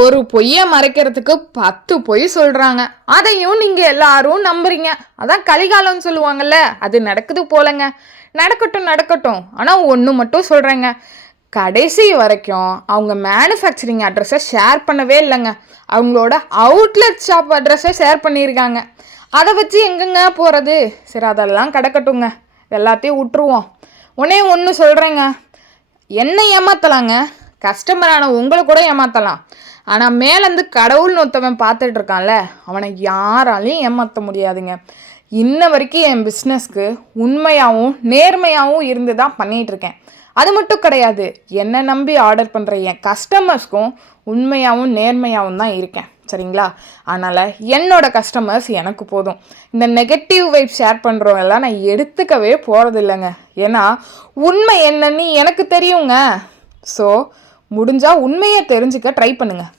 ஒரு பொய்யை மறைக்கிறதுக்கு 10 பொய் சொல்றாங்க. அதையும் நீங்க எல்லாரும் நம்புறீங்க. அதான் கலிகாலம்னு சொல்லுவாங்கல்ல, அது நடக்குது போலங்க. நடக்கட்டும் நடக்கட்டும். ஆனால் ஒன்று மட்டும் சொல்கிறேங்க, கடைசி வரைக்கும் அவங்க மேனுஃபேக்சரிங் அட்ரஸை ஷேர் பண்ணவே இல்லைங்க. அவங்களோட அவுட்லெட் ஷாப் அட்ரஸை ஷேர் பண்ணியிருக்காங்க. அதை வச்சு எங்கெங்க போகிறது? சரி, அதெல்லாம் கிடக்கட்டுங்க, எல்லாத்தையும் விட்டுருவோம். ஒன்று சொல்கிறேங்க, என்ன ஏமாற்றலாங்க, கஸ்டமரான உங்களை கூட ஏமாற்றலாம். ஆனால் மேலேருந்து கடவுள்னு ஒருத்தவன் பார்த்துட்டு இருக்கான்ல, அவனை யாராலையும் ஏமாற்ற முடியாதுங்க. இன்ன வரைக்கும் என் பிஸ்னஸ்க்கு உண்மையாகவும் நேர்மையாகவும் இருந்து தான் பண்ணிகிட்ருக்கேன். அது மட்டும் கிடையாது, என்னை நம்பி ஆர்டர் பண்ணுற என் கஸ்டமர்ஸ்க்கும் உண்மையாகவும் நேர்மையாகவும் தான் இருக்கேன். சரிங்களா? அதனால் என்னோட கஸ்டமர்ஸ் எனக்கு போதும். இந்த நெகட்டிவ் வைப் ஷேர் பண்ணுறவங்கெல்லாம் நான் எடுத்துக்கவே போகிறது இல்லைங்க. ஏன்னா உண்மை என்னன்னு எனக்கு தெரியுங்க. ஸோ முடிஞ்சால் உண்மையை தெரிஞ்சுக்க ட்ரை பண்ணுங்கள்.